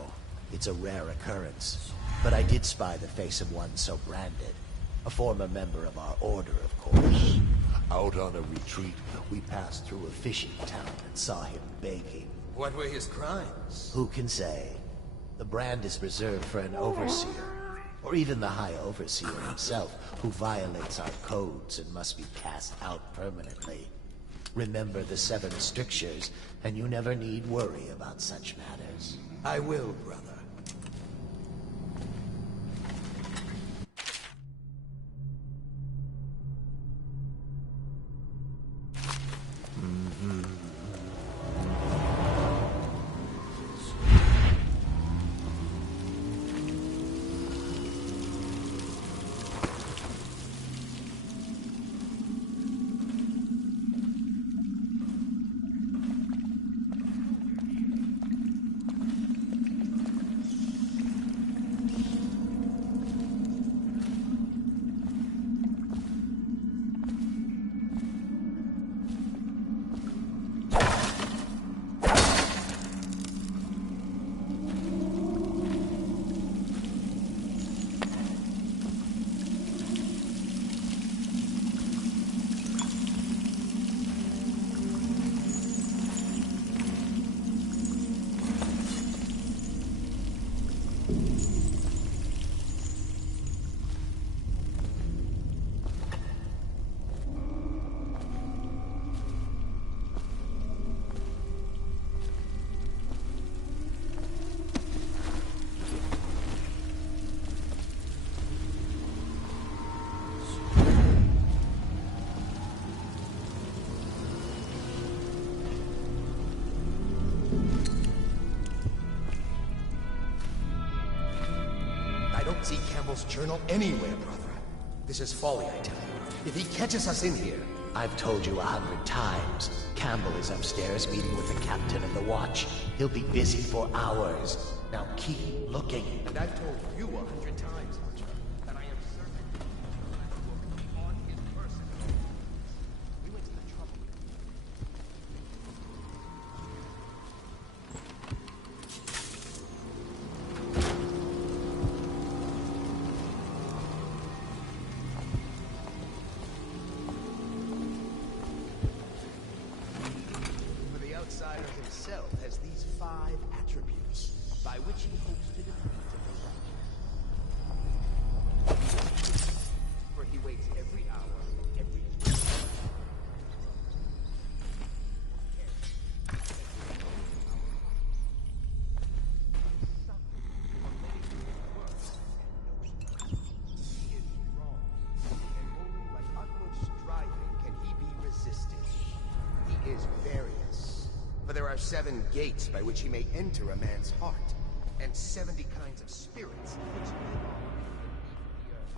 it's a rare occurrence. But I did spy the face of one so branded. A former member of our order, of course. Out on a retreat, we passed through a fishing town and saw him begging. What were his crimes? Who can say? The brand is reserved for an overseer, or even the High Overseer himself, who violates our codes and must be cast out permanently. Remember the 7 strictures, and you never need worry about such matters. I will, brother. see Campbell's journal anywhere, brother. This is folly, I tell you. If he catches us in here... I've told you 100 times. Campbell is upstairs meeting with the captain of the watch. He'll be busy for hours. Now keep looking. And I've told you 100 times, Archer, that I am certain will be on his person. We went to the trouble. For the outsider himself has these 5 attributes by which he hopes to defeat the for he waits every hour, every He is various, for there are 7 gates by which he may enter a man's heart, and 70 kinds of spirits which live on beneath the earth.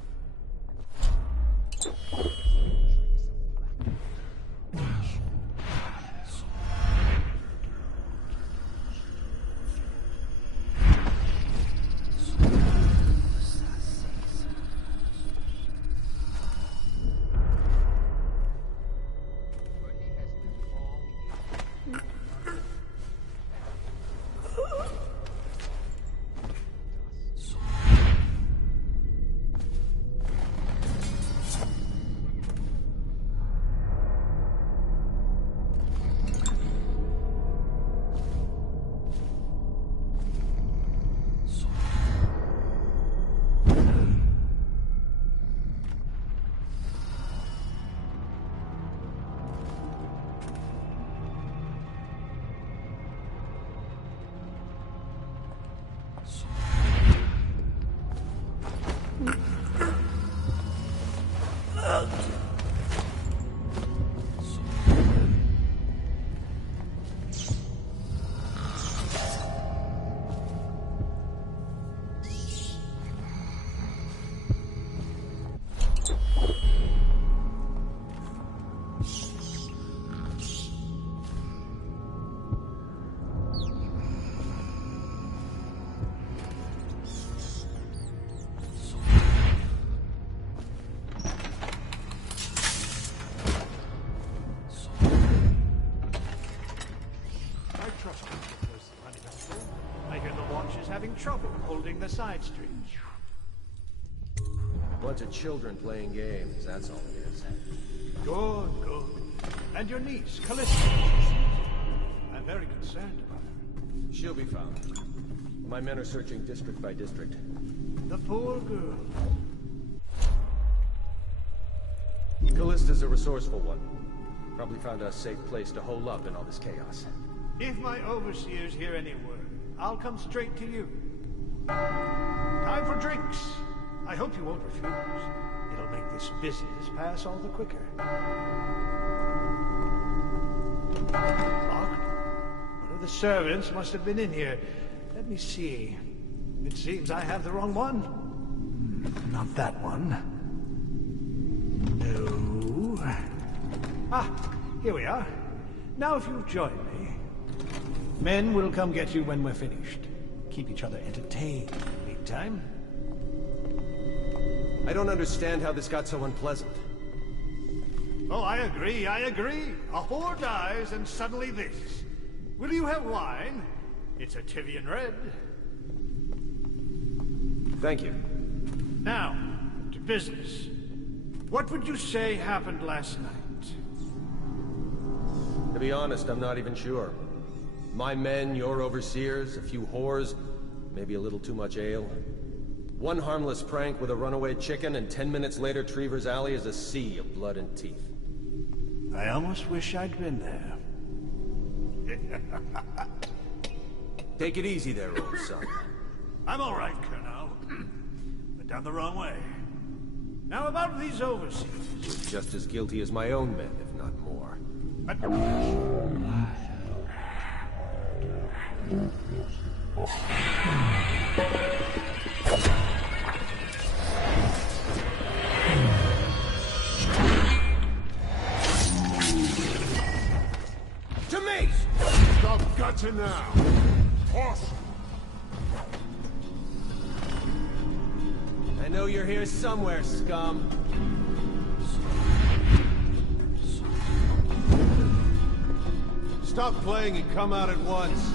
Having trouble holding the side streets. Bunch of children playing games, that's all it is. Good, good. And your niece, Callista. I'm very concerned about her. She'll be found. My men are searching district by district. The poor girl. Callista's a resourceful one. Probably found a safe place to hole up in all this chaos. If my overseers hear any word, I'll come straight to you. Time for drinks. I hope you won't refuse. It'll make this business pass all the quicker. Locked? One of the servants must have been in here. Let me see. It seems I have the wrong one. Not that one. No. Ah, here we are. Now if you'll join me. Men will come get you when we're finished. Keep each other entertained in the meantime. I don't understand how this got so unpleasant. Oh, I agree. A whore dies and suddenly this. Will you have wine? It's a Tivian red. Thank you. Now, to business. What would you say happened last night? To be honest, I'm not even sure. My men, your overseers, a few whores, maybe a little too much ale. One harmless prank with a runaway chicken, and 10 minutes later, Trevor's Alley is a sea of blood and teeth. I almost wish I'd been there. Take it easy there, old son. I'm all right, Colonel. But down the wrong way. Now about these overseers. You're just as guilty as my own men, if not more. Gotcha now. Awesome. I know you're here somewhere, scum. Stop playing and come out at once.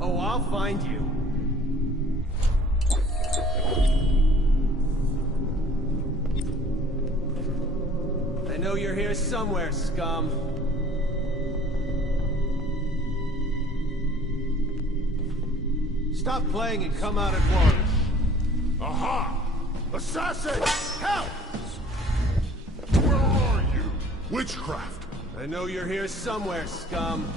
Oh, I'll find you. I know you're here somewhere, scum. Stop playing and come out at once. Aha! Assassin! Help! Where are you? Witchcraft! I know you're here somewhere, scum.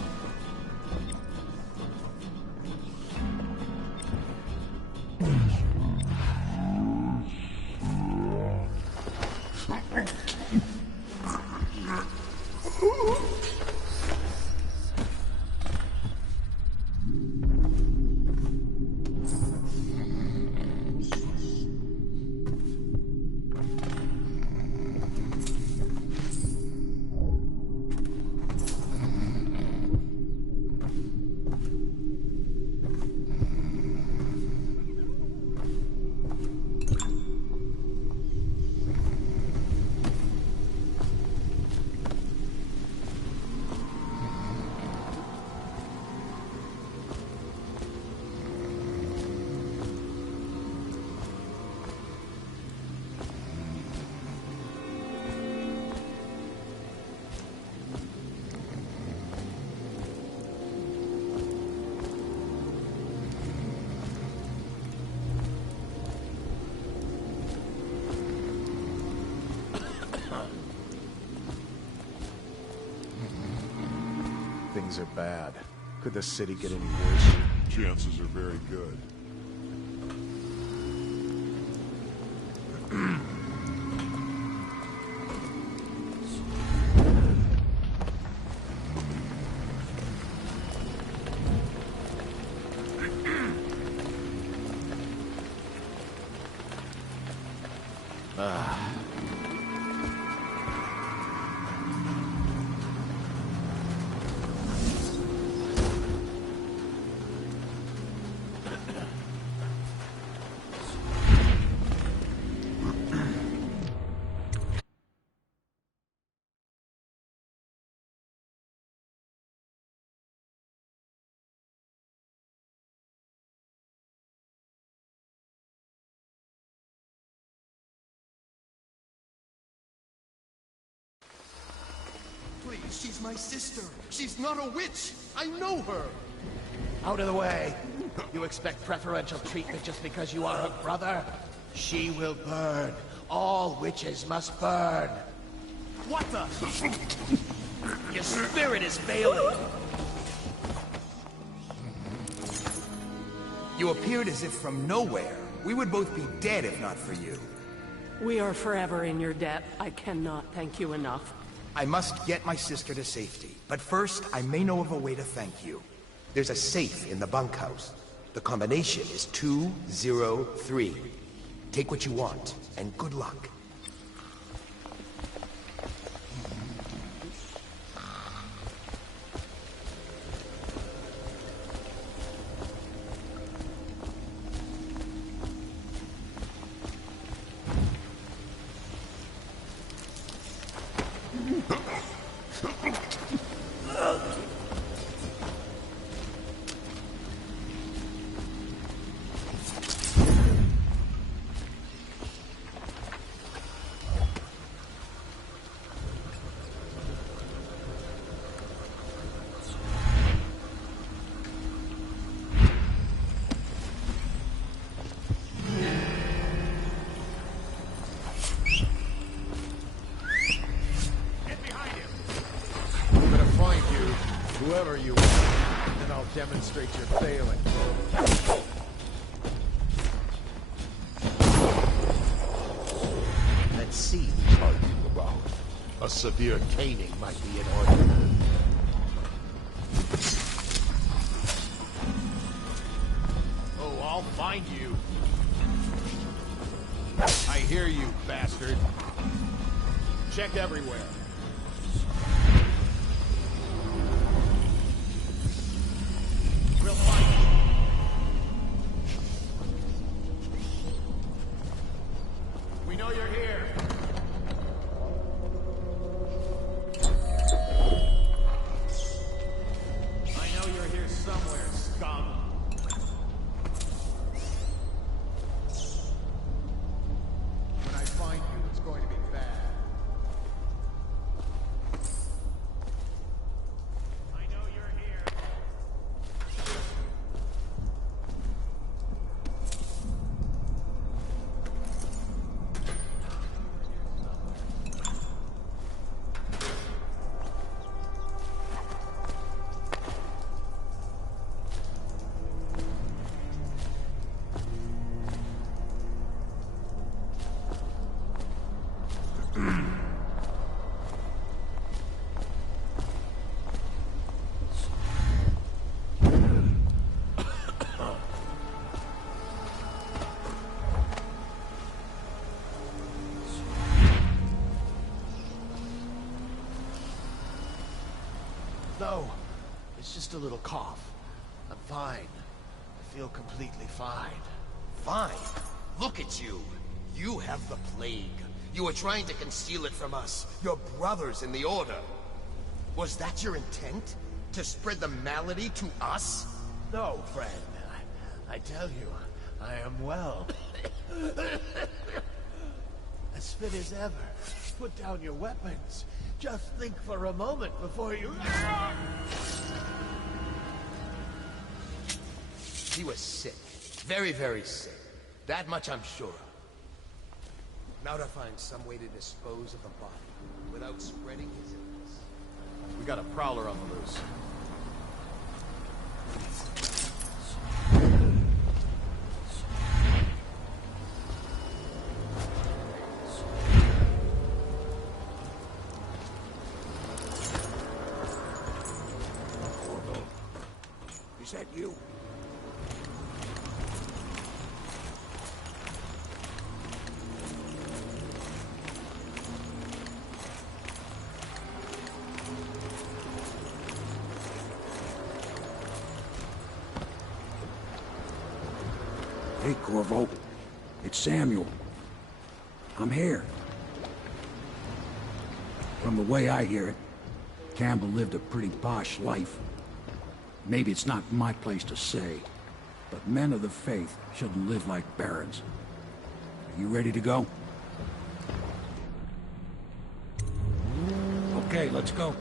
Things are bad. Could the city get any worse? Chances are very good. Please, she's my sister. She's not a witch. I know her. Out of the way. You expect preferential treatment just because you are her brother? She will burn. All witches must burn. What the? Your spirit is failing. You appeared as if from nowhere. We would both be dead if not for you. We are forever in your debt. I cannot thank you enough. I must get my sister to safety. But first, I may know of a way to thank you. There's a safe in the bunkhouse. The combination is 203. Take what you want, and good luck. Whoever you are, then I'll demonstrate your failing. Let's see what are you about. A severe caning might be in order. Oh, I'll find you. I hear you, bastard. Check everywhere. It's just a little cough. I'm fine. I feel completely fine. Fine. Look at you. You have the plague. You were trying to conceal it from us, your brothers in the Order. Was that your intent? To spread the malady to us? No, friend. I tell you, I am well. As fit as ever. Put down your weapons. Just think for a moment before you... He was sick. Very, very sick. That much I'm sure of. Now to find some way to dispose of the body without spreading his illness. We got a prowler on the loose. Is that you? Hey, Corvo. It's Samuel. I'm here. From the way I hear it, Campbell lived a pretty posh life. Maybe it's not my place to say, but men of the faith shouldn't live like barons. Are you ready to go? Okay, let's go.